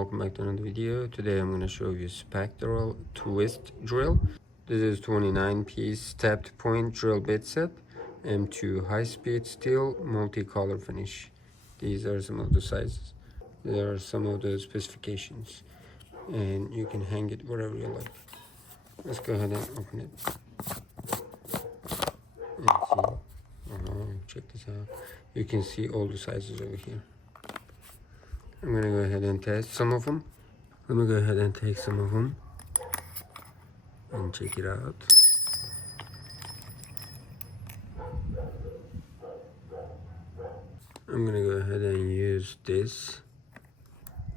welcome back to another video. Today I'm going to show you Spectral twist drill. This is 29-piece stepped point drill bit set, M2 high-speed steel multicolor finish. These are some of the sizes. There are some of the specifications, and you can hang it wherever you like. Let's go ahead and open it and see. Check this out. You can see all the sizes over here. I'm gonna go ahead and test some of them. Let me go ahead and take some of them and check it out. I'm gonna go ahead and use this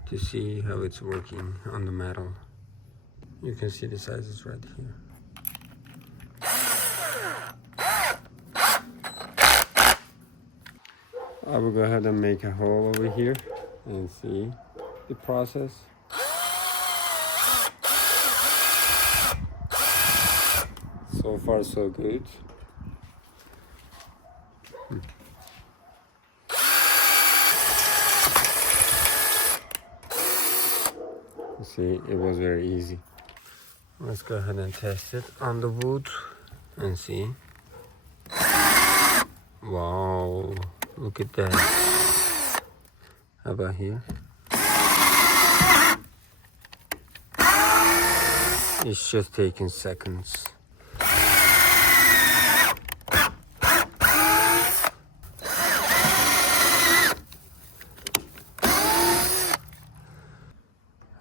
to see how it's working on the metal. You can see the sizes right here. I will go ahead and make a hole over here and see the process. So far so good. See, it was very easy. Let's go ahead and test it on the wood and see. Wow, look at that. How about here? It's just taking seconds.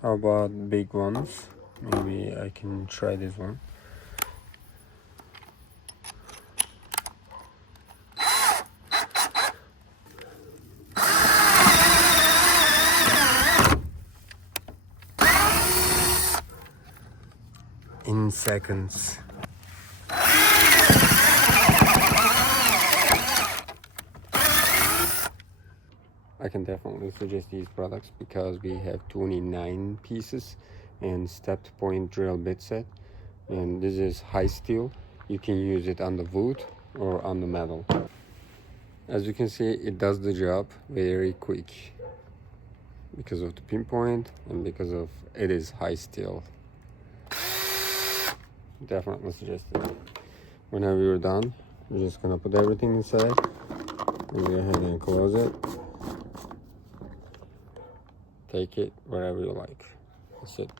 How about big ones? Maybe I can try this one. In seconds. I can definitely suggest these products because we have 29 pieces and stepped point drill bit set, and this is high steel. You can use it on the wood or on the metal. As you can see, it does the job very quick because of the pinpoint and because of it is high steel. Definitely suggest it. Whenever you're done, you're just gonna put everything inside and go ahead and close it. Take it wherever you like. That's it.